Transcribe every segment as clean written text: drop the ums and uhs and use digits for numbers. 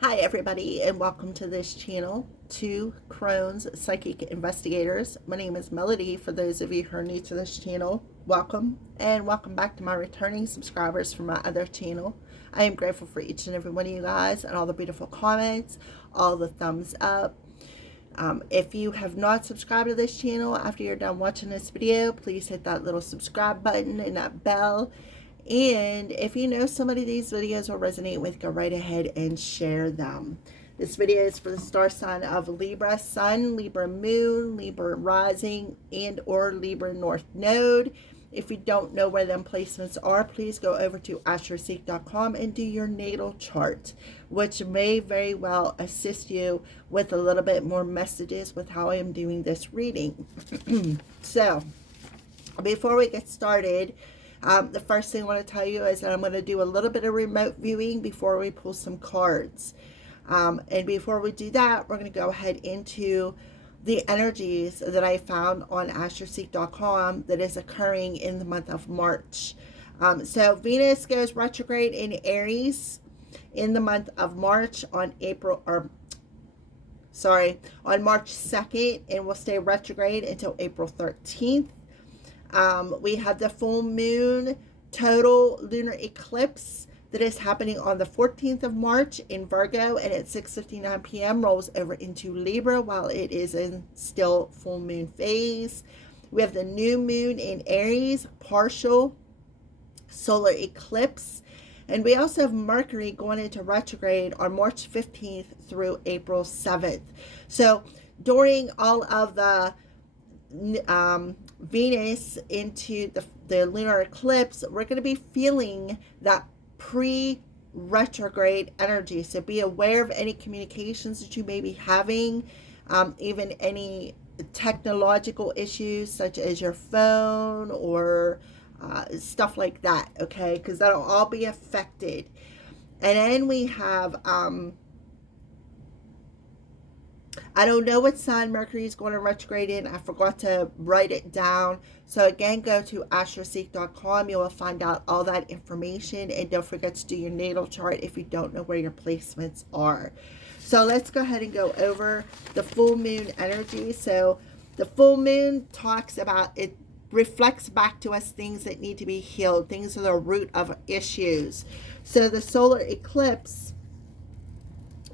Hi, everybody, and welcome to this channel, Two Crohn's Psychic Investigators. My name is Melody. For those of you who are new to this channel, welcome, and welcome back to my returning subscribers from my other channel. I am grateful for each and every one of you guys and all the beautiful comments, all the thumbs up. If you have not subscribed to this channel after you're done watching this video, please hit that little subscribe button and that bell. And if you know somebody these videos will resonate with, go right ahead and share them. This video is for the star sign of Libra Sun, Libra Moon, Libra Rising, and or Libra North Node. If you don't know where them placements are, please go over to astroseek.com and do your natal chart, which may very well assist you with a little bit more messages with how I am doing this reading. So, before we get started, the first thing I want to tell you is that I'm going to do a little bit of remote viewing before we pull some cards. And before we do that, we're going to go ahead into the energies that I found on astroseek.com that is occurring in the month of March. So Venus goes retrograde in Aries in the month of March on March 2nd, and will stay retrograde until April 13th. We have the full moon total lunar eclipse that is happening on the 14th of March in Virgo, and at 6:59 p.m. rolls over into Libra while it is in still full moon phase. We have the new moon in Aries, partial solar eclipse, and we also have Mercury going into retrograde on March 15th through April 7th. So during all of the Venus into the lunar eclipse, we're going to be feeling that pre-retrograde energy. So be aware of any communications that you may be having, even any technological issues such as your phone or stuff like that, okay? Because that'll all be affected. And then we have I don't know what sign Mercury is going to retrograde in. I forgot to write it down. So again, go to astroseek.com. You will find out all that information. And don't forget to do your natal chart if you don't know where your placements are. So let's go ahead and go over the full moon energy. So the full moon talks about, it reflects back to us things that need to be healed. Things are the root of issues. So the solar eclipse,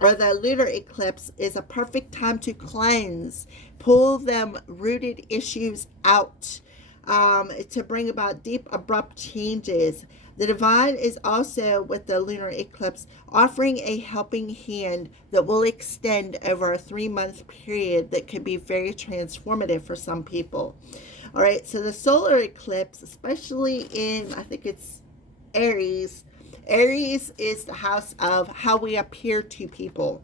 or the lunar eclipse, is a perfect time to cleanse, pull them rooted issues out, to bring about deep, abrupt changes. The divine is also, with the lunar eclipse, offering a helping hand that will extend over a 3-month period that could be very transformative for some people. All right, so the solar eclipse, especially in, I think it's Aries. Aries is the house of how we appear to people.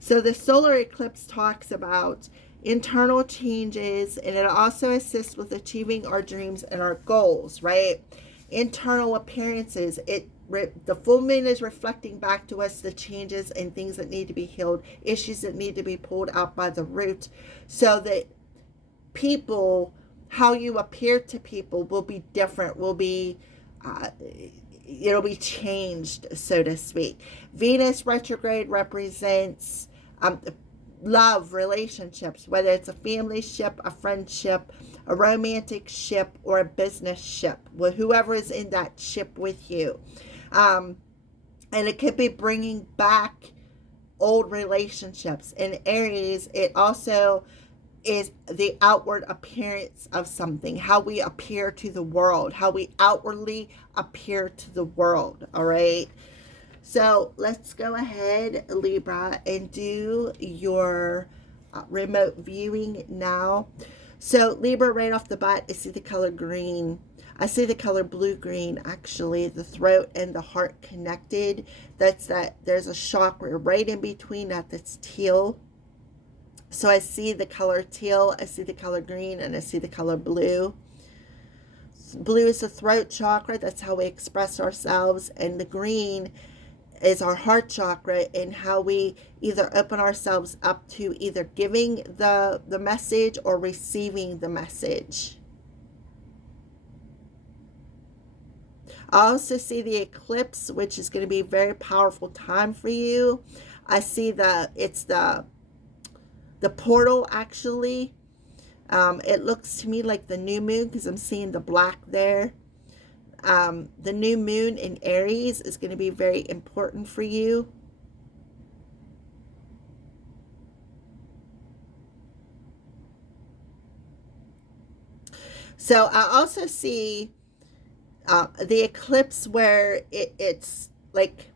So the solar eclipse talks about internal changes, and it also assists with achieving our dreams and our goals, right? Internal appearances. The full moon is reflecting back to us the changes and things that need to be healed, issues that need to be pulled out by the root, so that people, how you appear to people will be different, will be it'll be changed, so to speak. Venus retrograde represents love, relationships, whether it's a family ship, a friendship, a romantic ship, or a business ship, with whoever is in that ship with you. And it could be bringing back old relationships. In Aries, it also is the outward appearance of something, how we appear to the world, how we outwardly appear to the world. All right, so let's go ahead, Libra, and do your remote viewing now. So Libra, right off the bat, I see the color green. I see the color blue-green, actually, the throat and the heart connected. There's a chakra right in between that, that's teal. So I see the color teal, I see the color green, and I see the color blue. Blue is the throat chakra. That's how we express ourselves. And the green is our heart chakra, and how we either open ourselves up to either giving the message or receiving the message. I also see the eclipse, which is going to be a very powerful time for you. I see it's the portal actually. It looks to me like the new moon because I'm seeing the black there. The new moon in Aries is going to be very important for you. So I also see the eclipse where it's like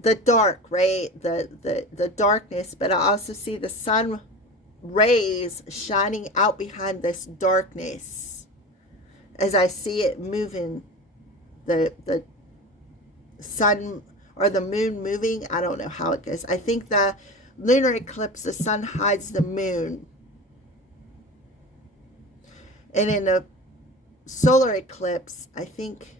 the dark, right? The darkness, but I also see the sun rays shining out behind this darkness as I see it moving, the sun or the moon moving. I don't know how it goes. I think the lunar eclipse, the sun hides the moon, and in a solar eclipse, I think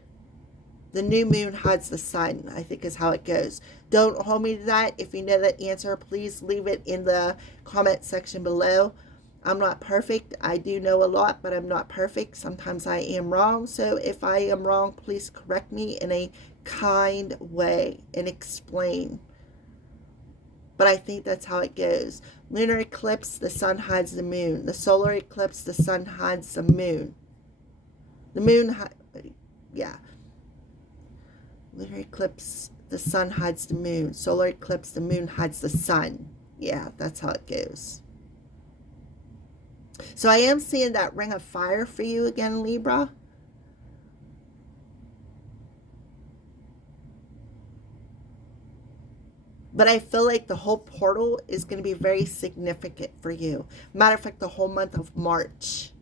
the new moon hides the sun, I think is how it goes. Don't hold me to that. If you know that answer, please leave it in the comment section below. I'm not perfect. I do know a lot, but I'm not perfect. Sometimes I am wrong. So if I am wrong, please correct me in a kind way and explain. But I think that's how it goes. Lunar eclipse, the sun hides the moon. The solar eclipse, the sun hides the moon. The moon, yeah. Lunar eclipse, the sun hides the moon. Solar eclipse, the moon hides the sun. Yeah, that's how it goes. So I am seeing that ring of fire for you again, Libra. But I feel like the whole portal is going to be very significant for you. Matter of fact, the whole month of March.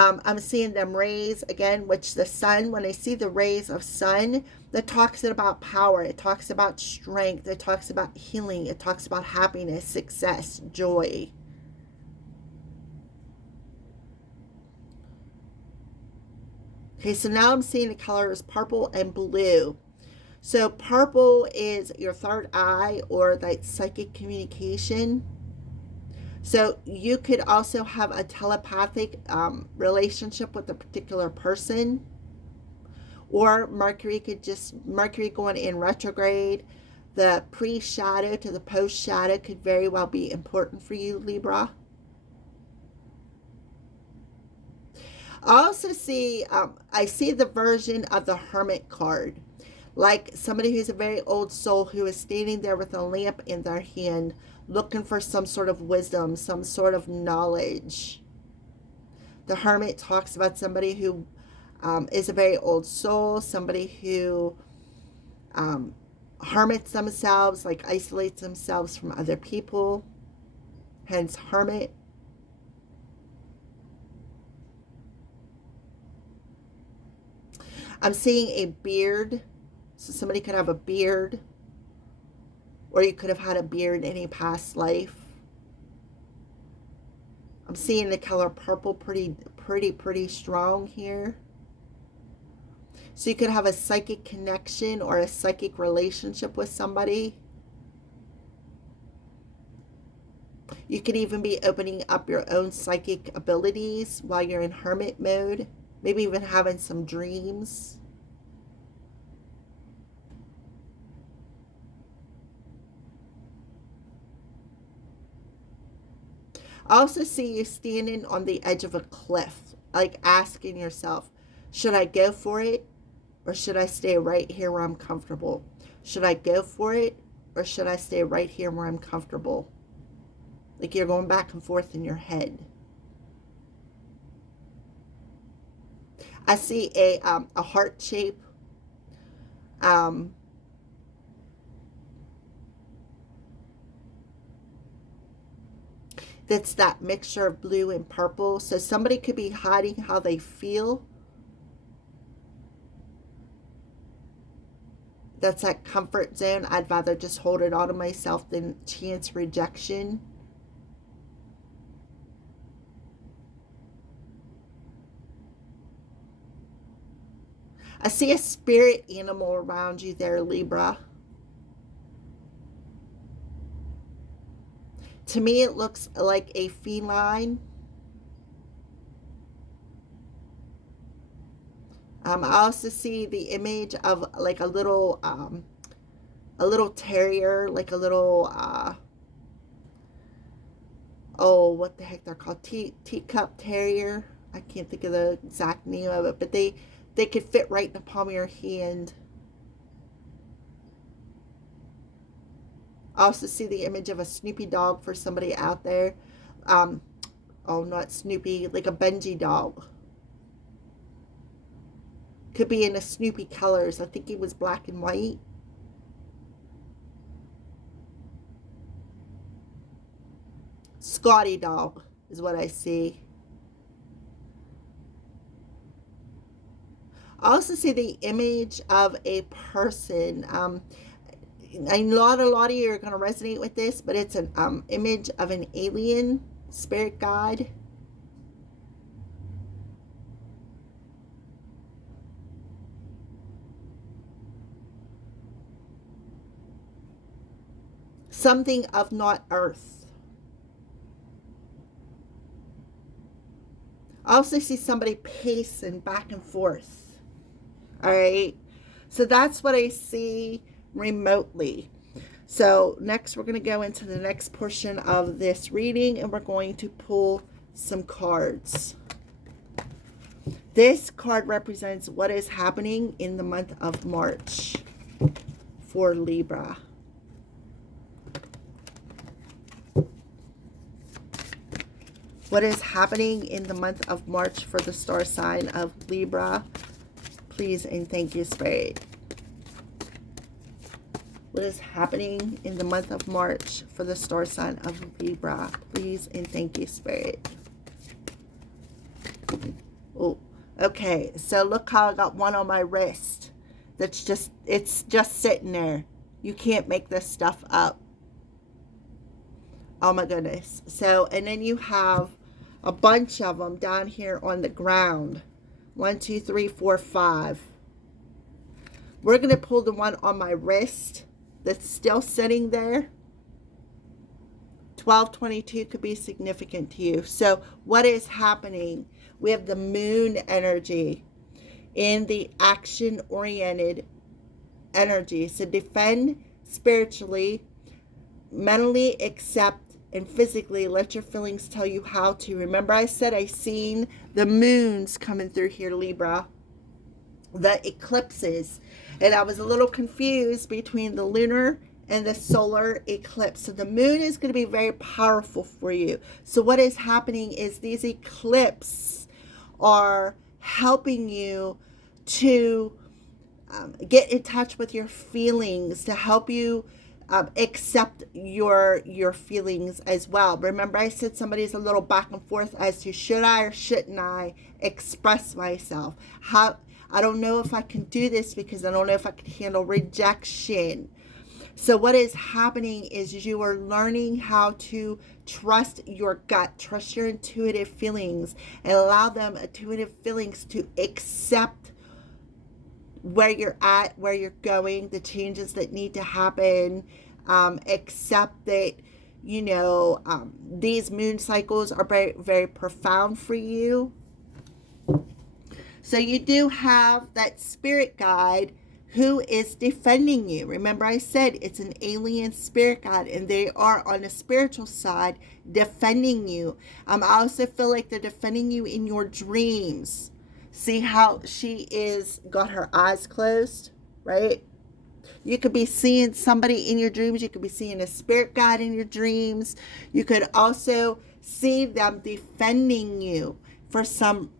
I'm seeing them rays again, which the sun, when I see the rays of sun, that talks about power. It talks about strength. It talks about healing. It talks about happiness, success, joy. Okay, so now I'm seeing the colors purple and blue. So purple is your third eye or that psychic communication. So you could also have a telepathic relationship with a particular person, or Mercury going in retrograde. The pre-shadow to the post-shadow could very well be important for you, Libra. I also see, I see the version of the Hermit card, like somebody who's a very old soul who is standing there with a lamp in their hand, looking for some sort of wisdom, some sort of knowledge. The Hermit talks about somebody who is a very old soul, somebody who hermits themselves, like isolates themselves from other people, hence hermit. I'm seeing a beard, so somebody could have a beard, or you could have had a beard in a past life. I'm seeing the color purple pretty strong here. So you could have a psychic connection or a psychic relationship with somebody. You could even be opening up your own psychic abilities while you're in hermit mode. Maybe even having some dreams. I also see you standing on the edge of a cliff, like asking yourself, should I go for it or should I stay right here where I'm comfortable? Should I go for it or should I stay right here where I'm comfortable? Like you're going back and forth in your head. I see a heart shape. That's that mixture of blue and purple. So somebody could be hiding how they feel. That's that comfort zone. I'd rather just hold it all to myself than chance rejection. I see a spirit animal around you there, Libra. To me, it looks like a feline. I also see the image of like a little terrier, like a little oh, what the heck they're called, teacup terrier. I can't think of the exact name of it, but they could fit right in the palm of your hand. I also see the image of a Snoopy dog for somebody out there. Oh, not Snoopy, like a Benji dog. Could be in a Snoopy colors. I think he was black and white. Scotty dog is what I see. I also see the image of a person. A lot of you are going to resonate with this, but it's an image of an alien spirit guide. Something of not Earth. I also see somebody pacing back and forth. All right. So that's what I see remotely. So next we're going to go into the next portion of this reading, and we're going to pull some cards. This card represents what is happening in the month of March for Libra. What is happening in the month of March for the star sign of Libra? Please and thank you, Spirit. What is happening in the month of March for the star sign of Libra? Please and thank you, Spirit. Oh, okay. So look how I got one on my wrist. It's just sitting there. You can't make this stuff up. Oh my goodness. So, and then you have a bunch of them down here on the ground. 1, 2, 3, 4, 5. We're going to pull the one on my wrist that's still sitting there. 1222 could be significant to you. So what is happening? We have the moon energy in the action-oriented energy. So defend spiritually, mentally accept, and physically let your feelings tell you how to. Remember I said I seen the moons coming through here, Libra. The eclipses. And I was a little confused between the lunar and the solar eclipse. So the moon is going to be very powerful for you. So what is happening is these eclipses are helping you to get in touch with your feelings, to help you accept your feelings as well. Remember I said somebody's a little back and forth as to should I or shouldn't I express myself. I don't know if I can do this because I don't know if I can handle rejection. So what is happening is you are learning how to trust your gut, trust your intuitive feelings, and allow them intuitive feelings to accept where you're at, where you're going, the changes that need to happen. Accept that, these moon cycles are very, very profound for you. So you do have that spirit guide who is defending you. Remember I said it's an alien spirit guide, and they are on the spiritual side defending you. I also feel like they're defending you in your dreams. See how she got her eyes closed, right? You could be seeing somebody in your dreams. You could be seeing a spirit guide in your dreams. You could also see them defending you for some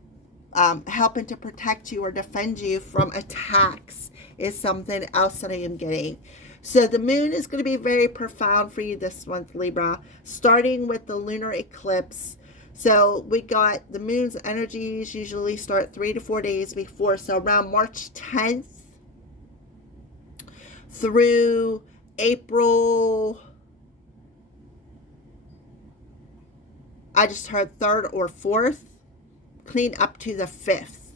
helping to protect you or defend you from attacks is something else that I am getting. So the moon is going to be very profound for you this month, Libra, starting with the lunar eclipse. So we got the moon's energies usually start 3 to 4 days before. So around March 10th through April, I just heard 3rd or 4th, clean up to the 5th.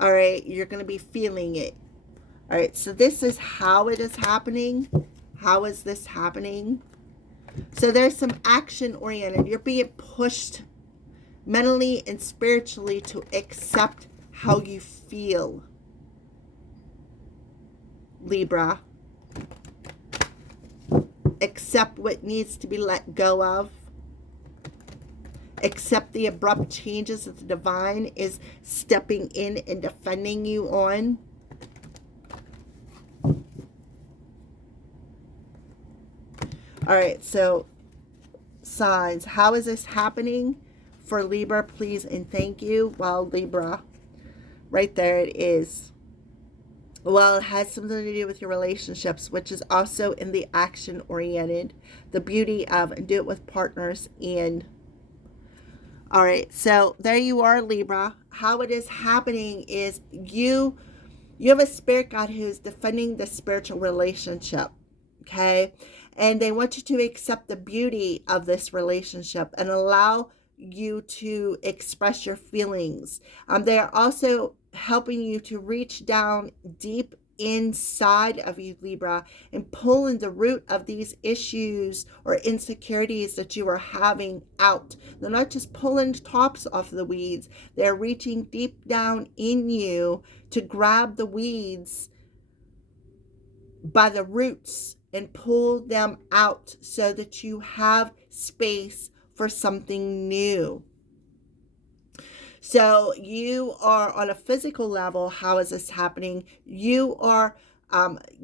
All right, you're going to be feeling it. All right, so this is how it is happening. How is this happening? So there's some action oriented. You're being pushed mentally and spiritually to accept how you feel, Libra. Accept what needs to be let go of. Accept the abrupt changes that the divine is stepping in and defending you on. All right, so signs. How is this happening for Libra? Please and thank you. Well, Libra, right there it is. Well, it has something to do with your relationships, which is also in the action oriented. The beauty of do it with partners. And all right, so there you are, Libra. How it is happening is you have a spirit guide who's defending the spiritual relationship. Okay, and they want you to accept the beauty of this relationship and allow you to express your feelings. They are also helping you to reach down deep inside of you, Libra, and pulling the root of these issues or insecurities that you are having out. They're not just pulling tops off the weeds, they're reaching deep down in you to grab the weeds by the roots and pull them out so that you have space for something new. So you are on a physical level. How is this happening? You are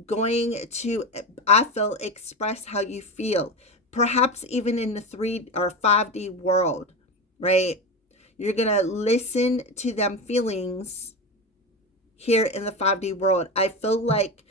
going to, I feel, express how you feel, perhaps even in the 3 or 5D world, right? You're going to listen to them feelings here in the 5D world. I feel like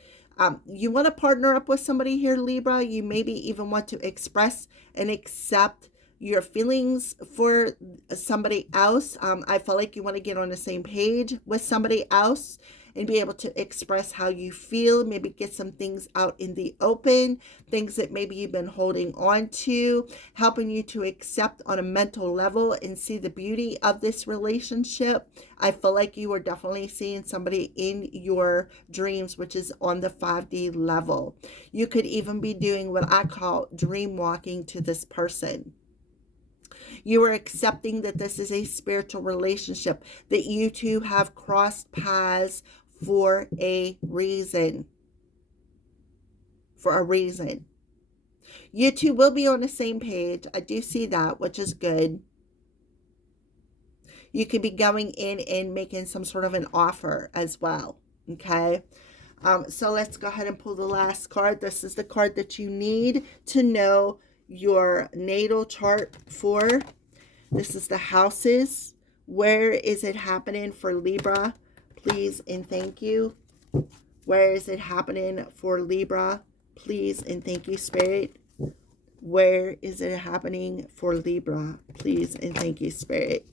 you want to partner up with somebody here, Libra. You maybe even want to express and accept your feelings for somebody else. I feel like you want to get on the same page with somebody else and be able to express how you feel, maybe get some things out in the open, things that maybe you've been holding on to, helping you to accept on a mental level and see the beauty of this relationship. I feel like you are definitely seeing somebody in your dreams, which is on the 5D level. You could even be doing what I call dream walking to this person. You are accepting that this is a spiritual relationship, that you two have crossed paths for a reason. For a reason. You two will be on the same page. I do see that, which is good. You could be going in and making some sort of an offer as well. Okay. So let's go ahead and pull the last card. This is the card that you need to know your natal chart for. This is the houses. Where is it happening for Libra? Please and thank you. Where is it happening for Libra? Please and thank you, Spirit. Where is it happening for Libra? Please and thank you, Spirit.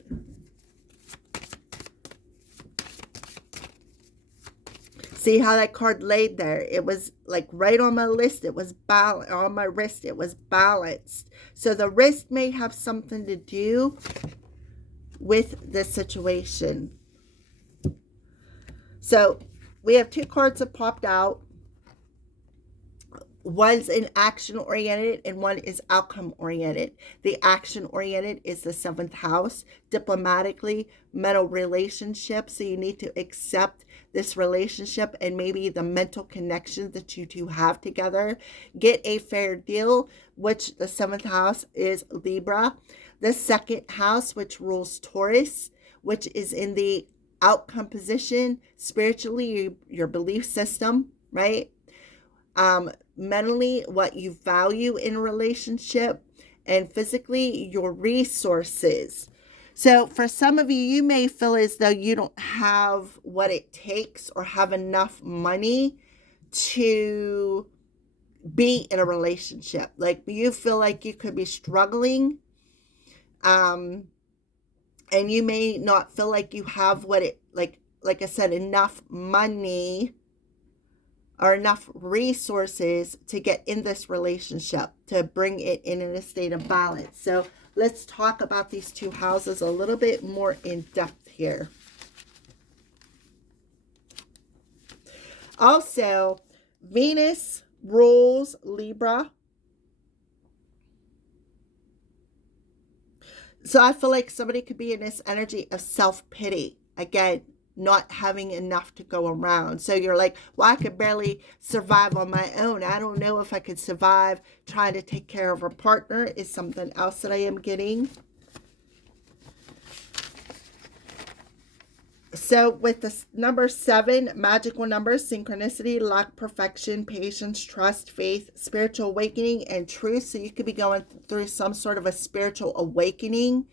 See how that card laid there? It was like right on my list. It was balanced on my wrist. It was balanced. So the wrist may have something to do with this situation. So we have 2 cards that popped out. One's an action oriented and one is outcome oriented. The action oriented is the 7th house, diplomatically, mental relationships. So you need to accept this relationship and maybe the mental connection that you two have together. Get a fair deal, which the 7th house is Libra. The 2nd house, which rules Taurus, which is in the outcome position, spiritually, your belief system, right? Mentally, what you value in a relationship, and physically, your resources. So for some of you, you may feel as though you don't have what it takes or have enough money to be in a relationship. Like you feel like you could be struggling, and you may not feel like you have what it, like I said, enough money or enough resources to get in this relationship, to bring it in a state of balance. So let's talk about these 2 houses a little bit more in depth here. Also, Venus rules Libra. So I feel like somebody could be in this energy of self-pity. Again, not having enough to go around. So you're like, well, I could barely survive on my own. I don't know if I could survive trying to take care of a partner, is something else that I am getting. So with the number 7, magical numbers, synchronicity, luck, perfection, patience, trust, faith, spiritual awakening, and truth. So you could be going through some sort of a spiritual awakening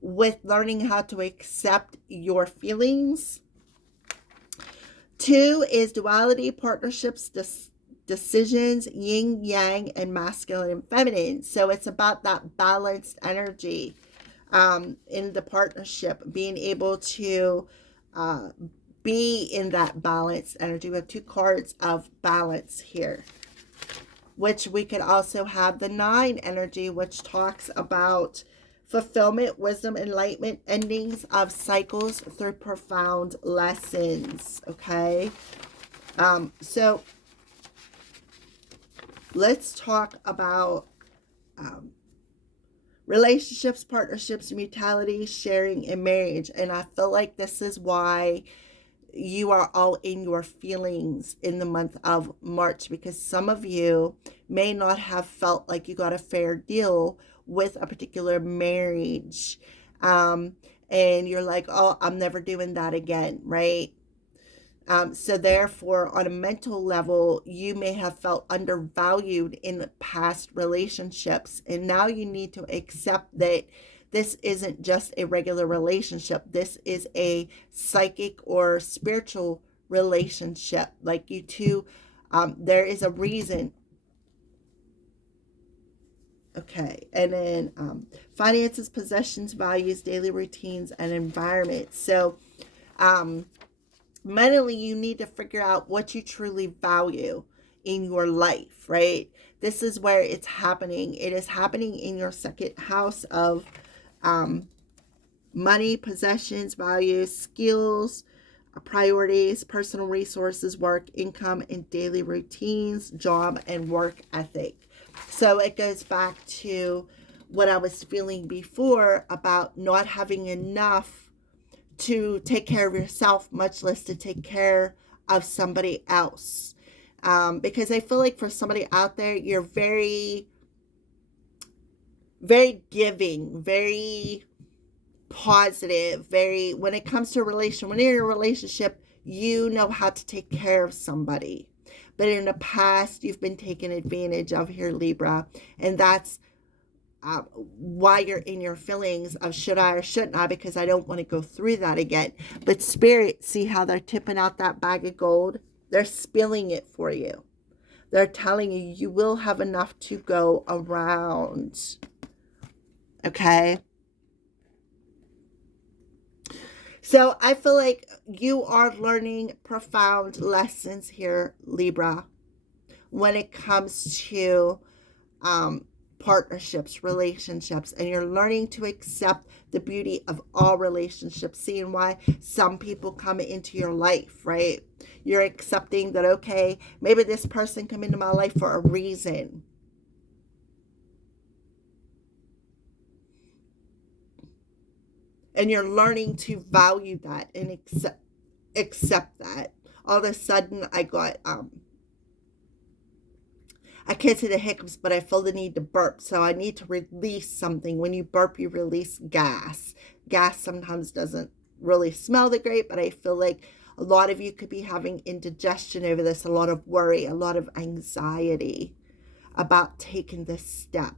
with learning how to accept your feelings. 2 is duality, partnerships, decisions, yin, yang, and masculine and feminine. So it's about that balanced energy in the partnership, being able to be in that balanced energy. We have 2 cards of balance here, which we could also have the 9 energy, which talks about fulfillment, wisdom, enlightenment, endings of cycles through profound lessons. Okay, so let's talk about relationships, partnerships, mutuality, sharing, and marriage. And I feel like this is why you are all in your feelings in the month of March, because some of you may not have felt like you got a fair deal with a particular marriage. And you're like, oh, I'm never doing that again, right? So therefore, on a mental level, you may have felt undervalued in past relationships. And now you need to accept that this isn't just a regular relationship. This is a psychic or spiritual relationship. Like you two, there is a reason. Okay, and then finances, possessions, values, daily routines, and environment. So, mentally, you need to figure out what you truly value in your life, right? This is where it's happening. It is happening in your second house of money, possessions, values, skills, priorities, personal resources, work, income, and daily routines, job, and work ethic. So it goes back to what I was feeling before about not having enough to take care of yourself, much less to take care of somebody else. Because I feel like for somebody out there, you're very, very giving, very positive, very, when it comes to a relation, when you're in a relationship, you know how to take care of somebody. But in the past, you've been taken advantage of here, Libra. And that's why you're in your feelings of should I or shouldn't I, because I don't want to go through that again. But Spirit, see how they're tipping out that bag of gold? They're spilling it for you. They're telling you you will have enough to go around. Okay? So I feel like you are learning profound lessons here, Libra, when it comes to partnerships, relationships, and you're learning to accept the beauty of all relationships, seeing why some people come into your life, right? You're accepting that, okay, maybe this person come into my life for a reason. And you're learning to value that and accept that. All of a sudden, I got, I can't say the hiccups, but I feel the need to burp. So I need to release something. When you burp, you release gas. Gas sometimes doesn't really smell that great, but I feel like a lot of you could be having indigestion over this, a lot of worry, a lot of anxiety about taking this step.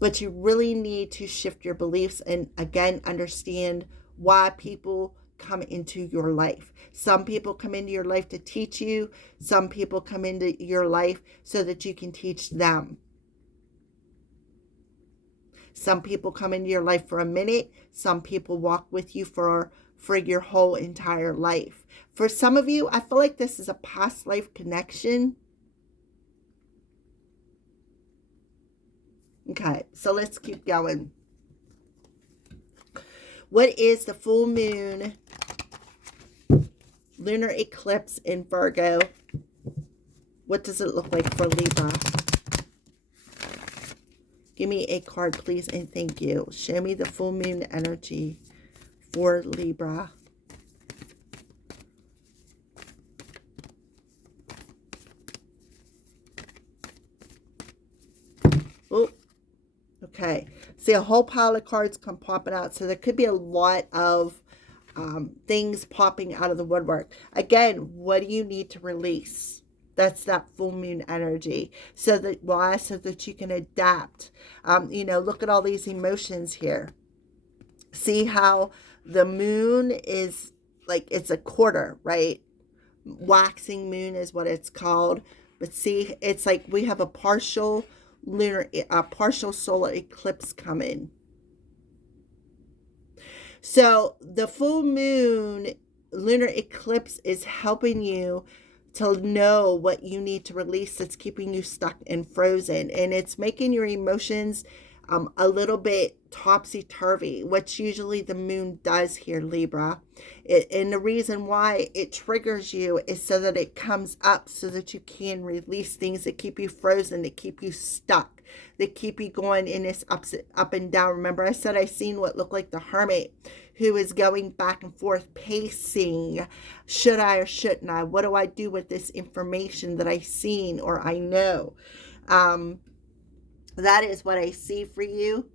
But you really need to shift your beliefs and, again, understand why people come into your life. Some people come into your life to teach you. Some people come into your life so that you can teach them. Some people come into your life for a minute. Some people walk with you for your whole entire life. For some of you, I feel like this is a past life connection. Okay, so let's keep going. What is the full moon, lunar eclipse in Virgo? What does it look like for Libra? Give me a card, please, and thank you. Show me the full moon energy for Libra. Oh, okay. See, a whole pile of cards come popping out. So there could be a lot of things popping out of the woodwork. Again, what do you need to release? That's that full moon energy. So that why? So that you can adapt. Look at all these emotions here. See how the moon is like it's a quarter, right? Waxing moon is what it's called. But see, it's like we have a partial solar eclipse coming. So the full moon lunar eclipse is helping you to know what you need to release that's keeping you stuck and frozen. And it's making your emotions a little bit topsy-turvy, which usually the moon does here, Libra. And the reason why it triggers you is so that it comes up so that you can release things that keep you frozen, that keep you stuck, that keep you going in this up and down. Remember, I said I seen what looked like the hermit who is going back and forth, pacing. Should I or shouldn't I? What do I do with this information that I seen or I know? That is what I see for you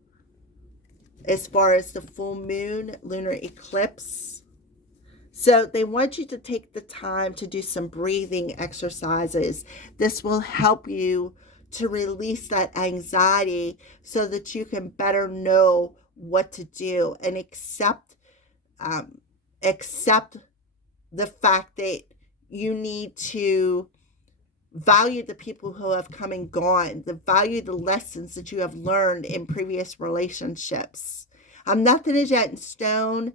as far as the full moon lunar eclipse. So they want you to take the time to do some breathing exercises. This will help you to release that anxiety so that you can better know what to do and accept the fact that you need to value the people who have come and gone, value the lessons that you have learned in previous relationships. Nothing is yet in stone,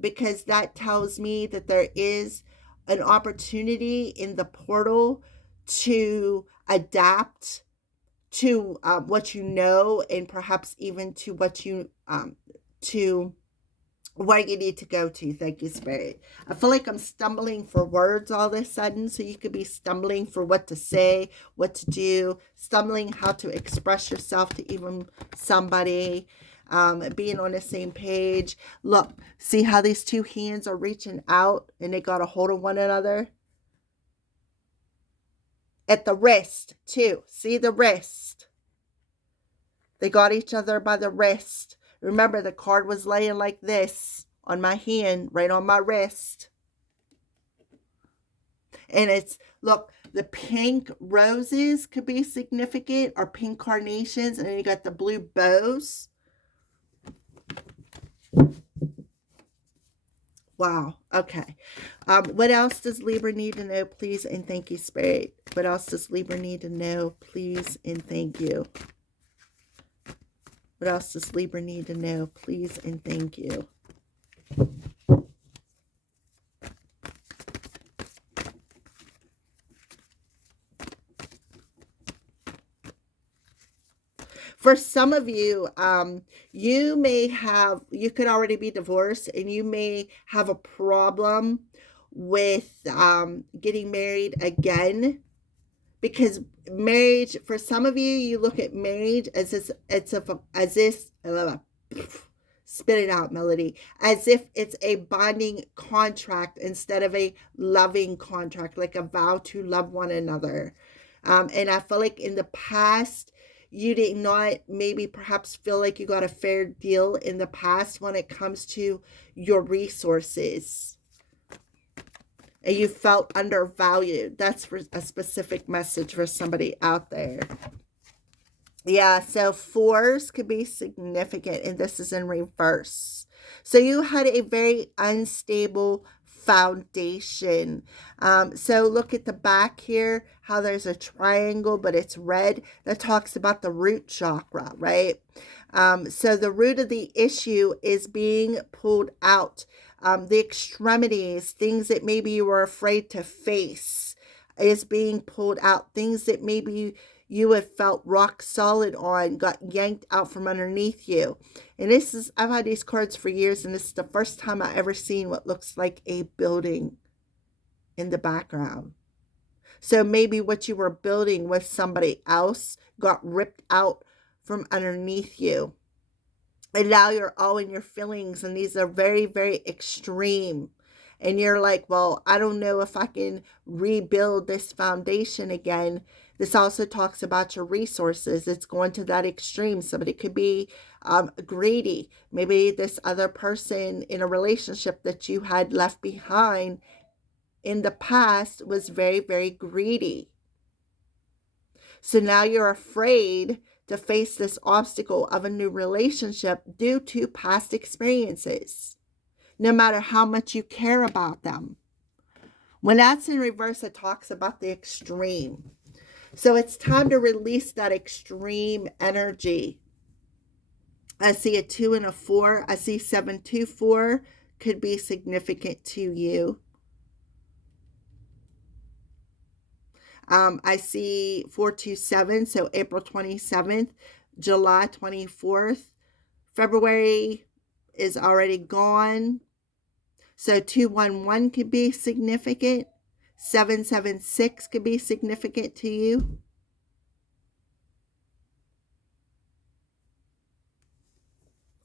because that tells me that there is an opportunity in the portal to adapt to what you know, and perhaps even to what you to where you need to go to. Thank you, Spirit. I feel like I'm stumbling for words all of a sudden, so you could be stumbling for what to say, what to do, stumbling how to express yourself to even somebody, being on the same page. Look, see how these two hands are reaching out and they got a hold of one another? At the wrist, too. See the wrist? They got each other by the wrist. Remember, the card was laying like this on my hand, right on my wrist. And it's, look, the pink roses could be significant, or pink carnations, and then you got the blue bows. Wow. Okay. What else does Libra need to know, please and thank you, Spirit? What else does Libra need to know, please and thank you? What else does Libra need to know, please and thank you? For some of you, you could already be divorced, and you may have a problem with getting married again, because marriage, for some of you, you look at marriage as spit it out, Melody, as if it's a bonding contract instead of a loving contract, like a vow to love one another. And I feel like in the past, you did not maybe perhaps feel like you got a fair deal in the past when it comes to your resources, and you felt undervalued. That's for a specific message for somebody out there. Yeah, so fours could be significant, and this is in reverse. So you had a very unstable foundation. So look at the back here, how there's a triangle, but it's red. That talks about the root chakra, right? So the root of the issue is being pulled out. The extremities, things that maybe you were afraid to face, is being pulled out. Things that maybe you have felt rock solid on got yanked out from underneath you. And this is, I've had these cards for years, and this is the first time I ever seen what looks like a building in the background. So maybe what you were building with somebody else got ripped out from underneath you. And now you're all in your feelings, and these are very, very extreme. And you're like, well, I don't know if I can rebuild this foundation again. This also talks about your resources. It's going to that extreme. Somebody could be greedy. Maybe this other person in a relationship that you had left behind in the past was very, very greedy. So now you're afraid to face this obstacle of a new relationship due to past experiences, no matter how much you care about them. When that's in reverse, it talks about the extreme. So it's time to release that extreme energy. I see a 2 and a 4. I see 724 could be significant to you. I see 427, so April 27th, July 24th. February is already gone. So 211 could be significant. 776 could be significant to you.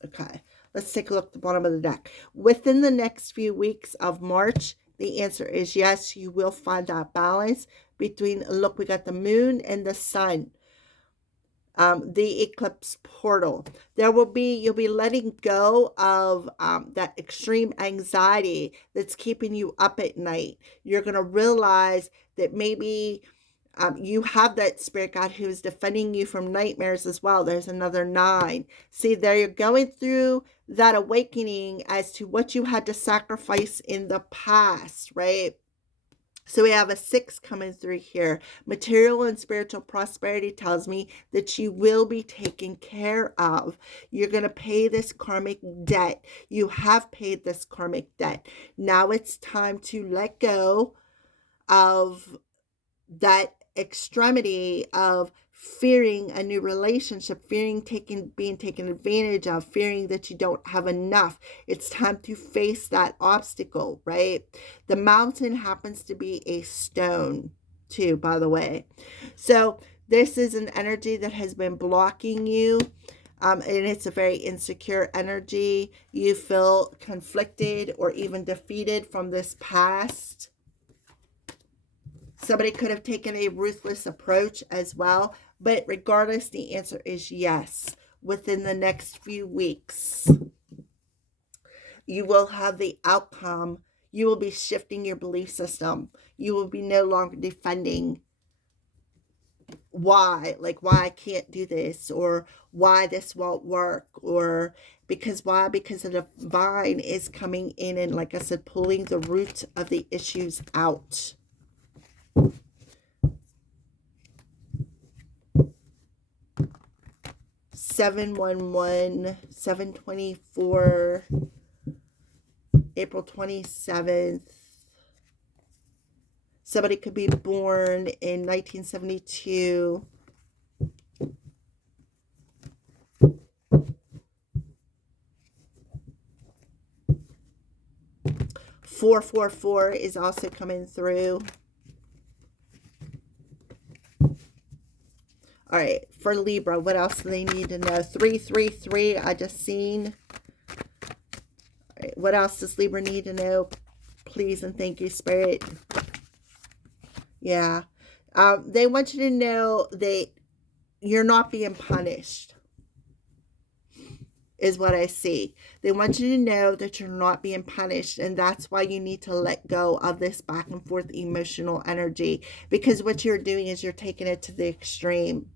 Okay, let's take a look at the bottom of the deck. Within the next few weeks of March, the answer is yes, you will find that balance between, look, we got the moon and the sun. The eclipse portal. You'll be letting go of that extreme anxiety that's keeping you up at night. You're going to realize that maybe you have that spirit guide who is defending you from nightmares as well. There's another 9. See, there you're going through that awakening as to what you had to sacrifice in the past, right? So we have a 6 coming through here. Material and spiritual prosperity tells me that you will be taken care of. You're going to pay this karmic debt. You have paid this karmic debt. Now it's time to let go of that extremity of fearing a new relationship, fearing being taken advantage of, fearing that you don't have enough. It's time to face that obstacle, right? The mountain happens to be a stone too, by the way. So this is an energy that has been blocking you. And it's a very insecure energy. You feel conflicted or even defeated from this past. Somebody could have taken a ruthless approach as well. But regardless, the answer is yes. Within the next few weeks, you will have the outcome. You will be shifting your belief system. You will be no longer defending why I can't do this, or why this won't work, or why? Because the divine is coming in and, like I said, pulling the root of the issues out. 711, 724, April 27th. Somebody could be born in 1972. "444" is also coming through. All right, for Libra, what else do they need to know? 333, I just seen. All right, what else does Libra need to know? Please and thank you, Spirit. Yeah. They want you to know that you're not being punished, is what I see. They want you to know that you're not being punished, and that's why you need to let go of this back and forth emotional energy, because what you're doing is you're taking it to the extreme.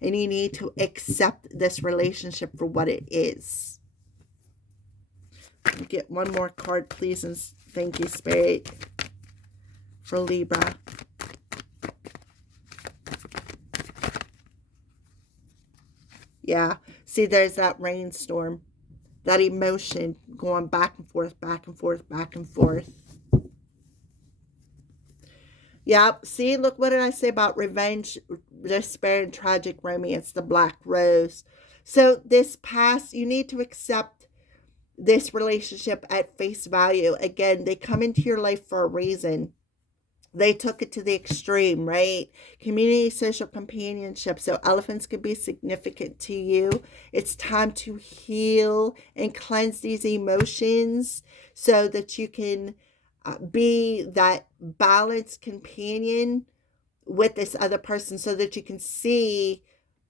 And you need to accept this relationship for what it is. Get one more card, please, and thank you, Spirit, for Libra. Yeah, see, there's that rainstorm, that emotion going back and forth, back and forth, back and forth. Yep. See, look, what did I say about revenge, despair, and tragic romance, the Black Rose. So this past, you need to accept this relationship at face value. Again, they come into your life for a reason. they took it to the extreme, right? Community, social companionship. So elephants can be significant to you. It's time to heal and cleanse these emotions so that you can be that balanced companion with this other person, so that you can see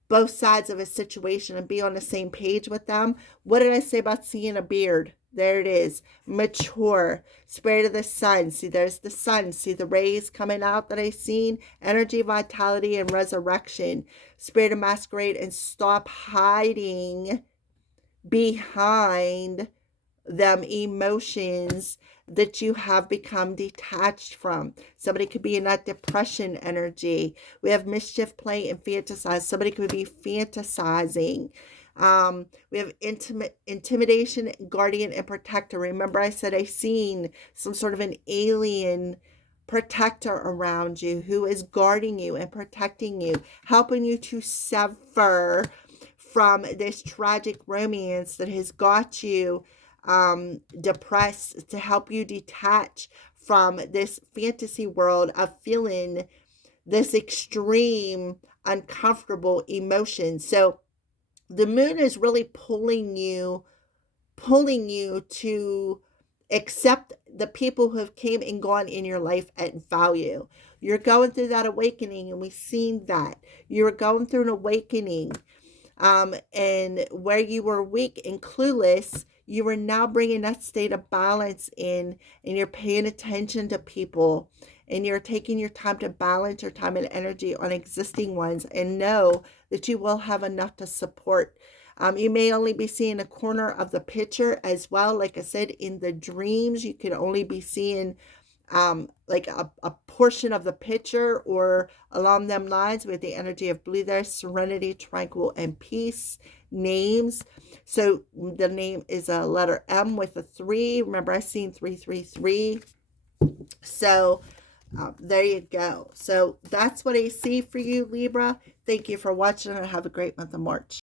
both sides of a situation and be on the same page with them. What did I say about seeing a beard? There it is. Mature. Spirit of the sun. See, there's the sun. See the rays coming out that I seen? Energy, vitality, and resurrection. Spirit of masquerade, and stop hiding behind them emotions that you have become detached from. Somebody could be in that depression energy. We have mischief, play, and fantasize. Somebody could be fantasizing. We have intimidation, guardian, and protector. Remember I said I seen some sort of an alien protector around you who is guarding you and protecting you, helping you to sever from this tragic romance that has got you depressed, to help you detach from this fantasy world of feeling this extreme uncomfortable emotion. So the moon is really pulling you to accept the people who have came and gone in your life at value. You're going through that awakening, and we've seen that. You're going through an awakening, and where you were weak and clueless, you are now bringing that state of balance in, and you're paying attention to people, and you're taking your time to balance your time and energy on existing ones, and know that you will have enough to support. You may only be seeing a corner of the picture as well. Like I said, in the dreams, you can only be seeing like a portion of the picture, or along them lines, with the energy of blue there, serenity, tranquil, and peace names. So the name is a letter M with a 3. Remember, I seen 333. So there you go. So that's what I see for you, Libra. Thank you for watching, and have a great month of March.